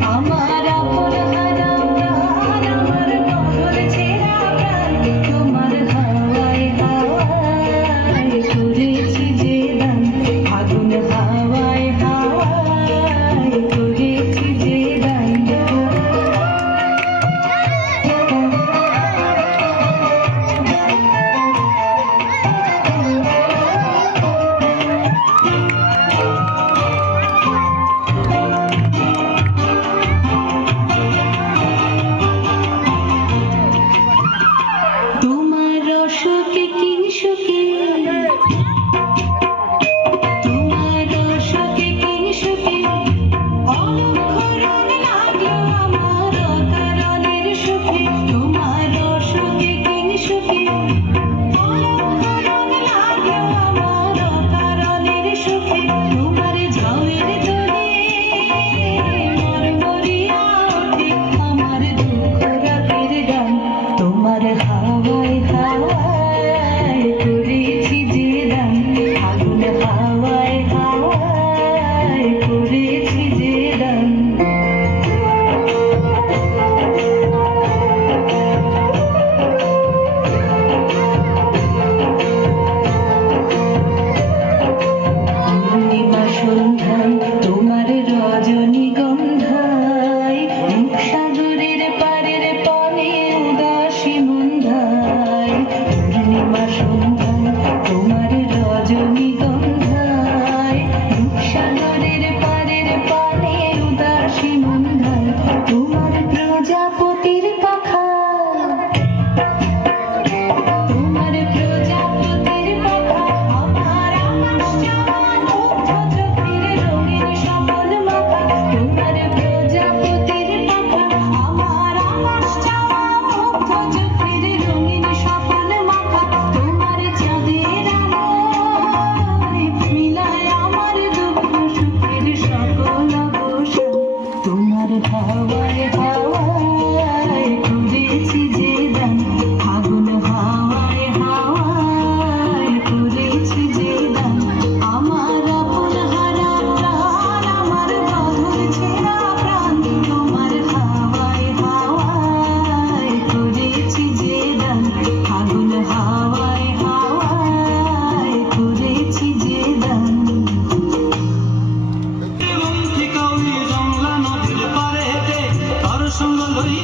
阿妈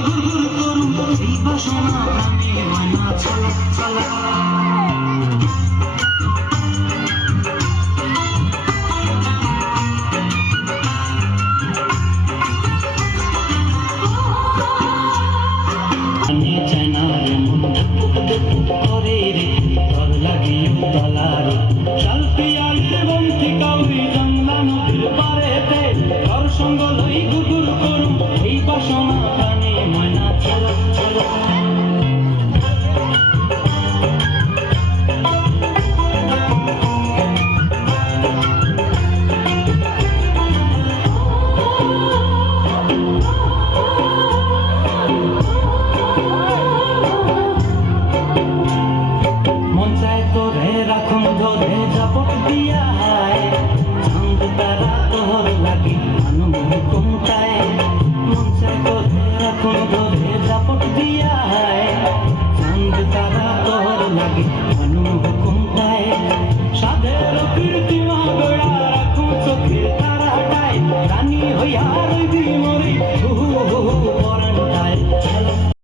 ঘুর ঘুর করুম এই বাসনা চাল পিয়ালের বন্ধে কাউরি Thank you. দিয়া হয় চাঁদ তারা তোর লাগে মানু হুকুম দেয় সাদের কীর্তি মা গোড়া রাখু চোখে তারা রানী হইয়া রইবি